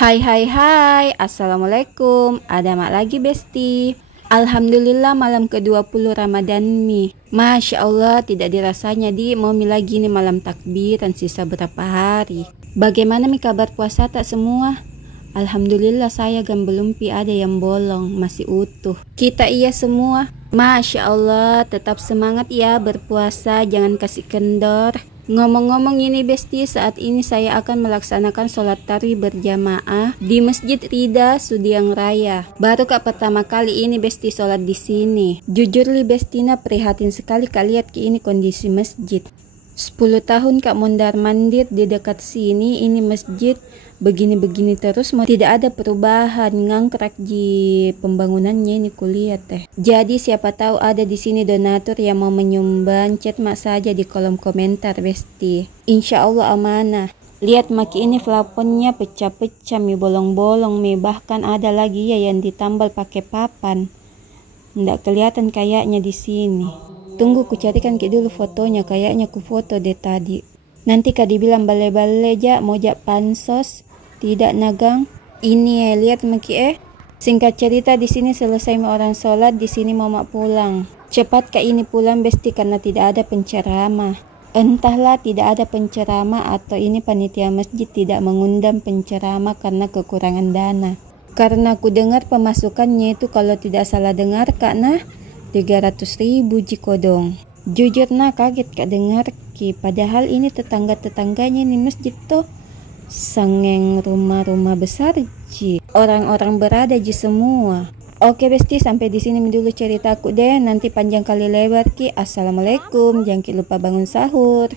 Hai hai hai, Assalamualaikum. Ada mak lagi besti. Alhamdulillah malam ke-20 Ramadan mi. Masya Allah tidak dirasanya di mau mi lagi nih malam takbir dan sisa berapa hari. Bagaimana mi kabar puasa tak semua? Alhamdulillah saya belum pi ada yang bolong, masih utuh. Kita iya semua. Masya Allah tetap semangat ya berpuasa, jangan kasih kendor. Ngomong-ngomong ini besti, saat ini saya akan melaksanakan sholat tarawih berjamaah di Masjid Rida Sudiang Raya. Baru pertama kali ini besti sholat di sini. Jujur li bestina prihatin sekali kak lihat ke ini kondisi masjid. 10 tahun kak mondar mandir di dekat sini, ini masjid begini-begini terus, mau tidak ada perubahan, ngangkrak di pembangunannya ini kulihat teh. Jadi siapa tahu ada di sini donatur yang mau menyumbang, chat mak saja di kolom komentar besti. Insya Allah amanah. Lihat maki ini plafonnya pecah-pecah, mi bolong-bolong, mi bahkan ada lagi ya yang ditambal pakai papan. Nggak kelihatan kayaknya di sini. Tunggu ku carikan ke dulu fotonya, kayaknya ku foto deh tadi. Nanti kak dibilang bale-bale ja, mau jak pansos, tidak nagang. Ini lihat maki Singkat cerita di sini selesai orang sholat, di sini mau mak pulang. Cepat kak ini pulang besti karena tidak ada penceramah. Entahlah tidak ada penceramah atau ini panitia masjid tidak mengundang penceramah karena kekurangan dana. Karena ku dengar pemasukannya itu kalau tidak salah dengar kak 300.000 jikodong. Jujur kaget kak dengar ki, padahal ini tetangga-tetangganya nih masjid tuh sangeng rumah-rumah besar ji. Orang-orang berada ji semua. Oke besti, sampai di sini dulu ceritaku deh. Nanti panjang kali lebar ki. Assalamualaikum, jangan lupa bangun sahur.